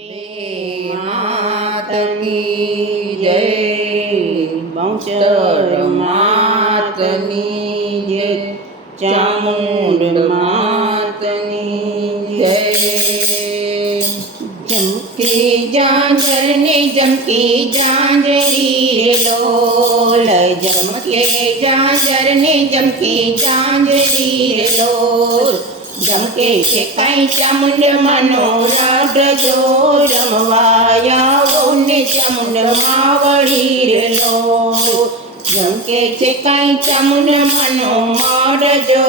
બે માત કી જય, બહુચર માતની જય, ચામુંડ માતની જય। જમકી જાંજર ને જમકી જાંજરી રે લોલ, જમકે જાંજર ને જમકી જાંજરી રે લોલ। જમકે છે કઈ ચામુંડ મનો રાડજો, રમવાયા ને ચામુંડ માવડી રે લોલ। જમકે છે કઈ ચામુંડ મનો મારજો,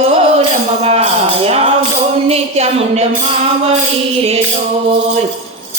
રમવાયા ને ચામુંડ માવડી રે લોલ।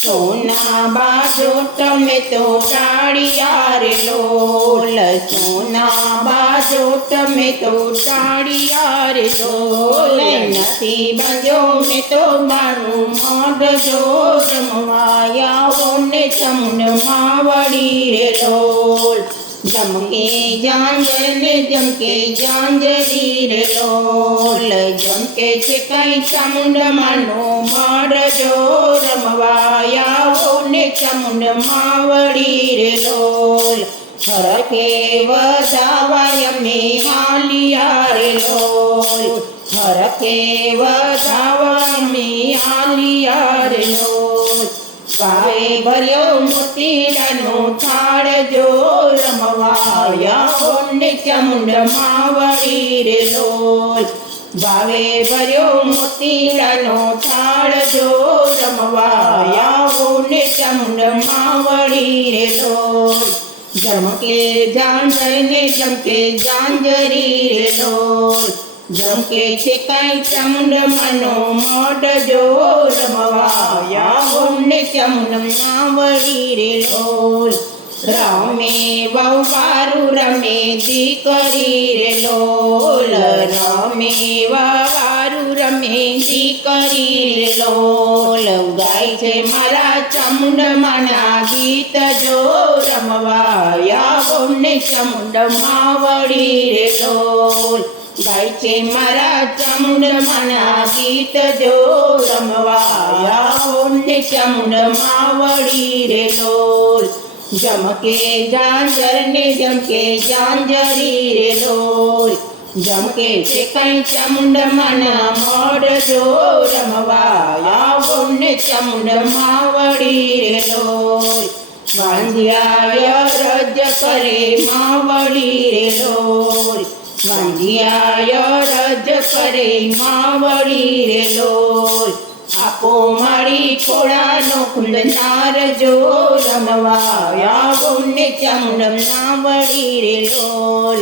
સોના બાજો તમે તો ટાળિયા રે લોલ, સોના બાજો તમે તો ટાળિયા રે લોલ। નથી બાંધ્યો મેં તો મારું મોઢજો, રમવાયા ને ચામુંડ માવડી રે લોલ। જમકે જાંજર ને જમકે જાંજરી રે લોલ, જમકે છે કઈ ચામુંડ માનો મારજો, રમવાયા ને ચામુંડ માવડી રે લોલ। હરખે વધાવાય અમે હાલિયા રે લોલ, હરખે વધાવાય અમે હાલિયા રે લોલ। ગાય ભર્યો મોતીડાનો થાળજો, રમવાયા ને ચામુંડ માવડી રે લોલ। ભાવે ભર્યો મોતીડાનો થાળજો, રમવાયા ને ચામુંડ માવડી રે લોલ। જમકે જાંજર ને જમકે જાંજરી રે લોલ, જમકે છે કઈ ચામુંડ મનો મોઢજો, રમવાયા ને ચામુંડ માવડી રે લોલ। રમે વવારું રમે દીકરી રે લોલ, રમે વવારું રમે દીકરી રે લોલ। ગાય છે મારા ચામુંડ માના ગીત જો, રમવાયા ને ચામુંડ માવડી રે લોલ। ગાય છે મારા ચામુંડ માના ગીત જો, રમવાયા ને ચામુંડ માવડી રે લોલ। જમકે જાંજર ને જમકે જાંજરી રે લોલ, જમકે છે કઈ ચામુંડ માના મોઢજો, રમવાયા ને ચામુંડ માવડી રે લોલ। વાંધિયા રજ કરે માવડી રે લોલ, વાંધિયા રજ કરે માવડી રે લોલ। આપો મારી ખોળાનો ખુંદનાર જો, રમવાયા ને ચામુંડ માવડી રે લોલ।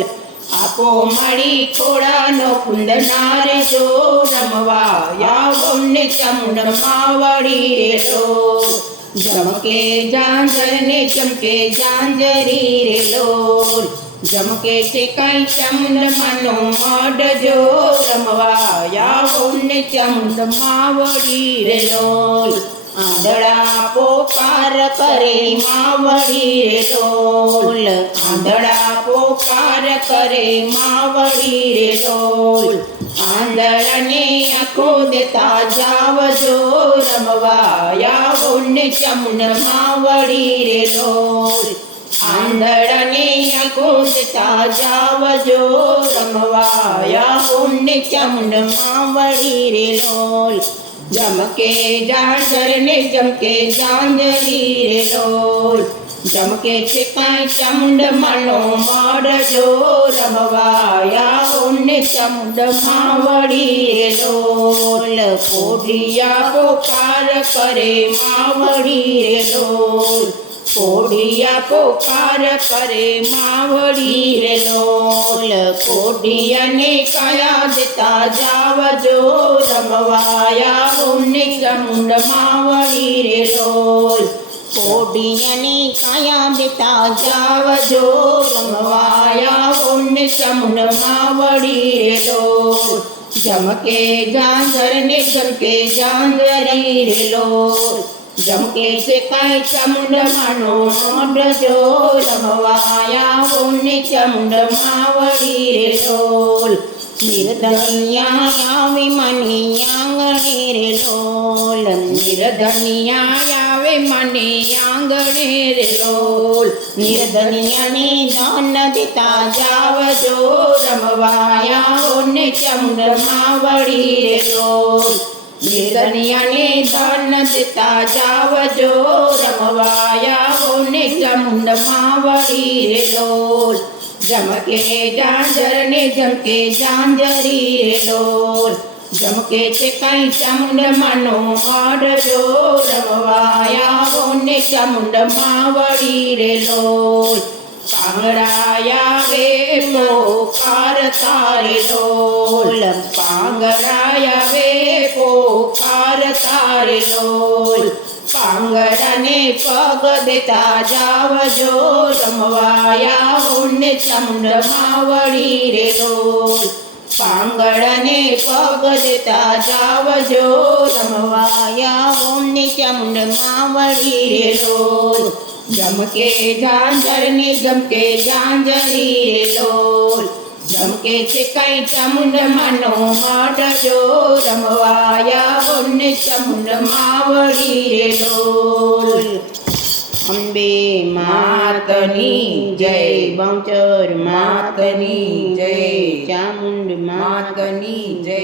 આપો મારી ખોળાનો ખુંદનાર જો, રમવાયા ને ચામુંડ માવડી રે લોલ। જમકે જાંજર ને જમકે જાંજરી રે લોલ, જમકે છે કઈ ચામુંડ માનો મોઢજો, રમવાયા ને ચામુંડ માવડી રે લોલ। આંધળા પોકાર કરે માવડી રે લોલ, આંધળા પોકાર કરે માવડી રે લોલ। આંધળાને આંખો દેતા જાવજો, રમવાયા ને ચામુંડ માવડી રે લોલ। આંધળાને આંખો દેતા જાવજો, રમવાયા ને ચામુંડ માવડી રે લોલ। જમકે જાંજર ને જમકે જાંજરી રે લોલ, જમકે છે કઈ ચામુંડ માનો મોઢજો, રમવાયા ને ચામુંડ માવડી રે લોલ। કોઢિયા પોકાર કરે માવડી રે લોલ, કોઢિયા પોકાર કરે માવડી રે લોલ। કોઢિયાને કાયા દેતા જાવજો, રમવાયા ને ચામુંડ માવડી રે લોલ। કોઢિયાને કાયા દેતા જાવજો, રમવાયા ને ચામુંડ માવડી રે લોલ। જમકે જાંજર ને જમકે જાંજરી રે લોલ, જમકે છે કઈ ચામુંડ માનો મોઢજો, રમવાયા ને ચામુંડ માવડી રે લોલ। નિર્ધનિયા આવી મની આંગણી રે લોલ, નિર્ધનિયા આવે આવે મને આંગણે રે લોલ નિર્ધનિયાને ધન દેતા જાવજો રમવાયા ને ચામુંડમાં વળી રે લોલ નિર્ધનિયાને ધન દેતા જાવજો રમવાયા ને ચામુંડમાં વળી રે લોલ જમકે ઝાંઝર ને જમકે ઝાંઝરી રે લોલ જમકે છે કઈ ચામુંડમાનો માડજો રમવાયા ને ચામુંડમાં વળી રે લોલ પાંગડાયા વે પોકાર તારે લોલ પાંગડાયા વે પોકાર તારે લોલ પાંગડાને પગ દેતા જાવજો રમવાયા ને ચામુંડમાં વળી રે લોલ પાંગડાને પગ દેતા જાવજો રમવાયા ને ચામુંડમાં વળી રે લોલ જમકે ઝાંઝર ને જમકે ઝાંઝરી રે લોલ જમકે છે કઈ ચામુંડમાનો માડજો રમવાયા ને ચામુંડમાં વળી રે લોલ અંબે માતની જય બહુચર માતની જય ચામુંડ માતની જય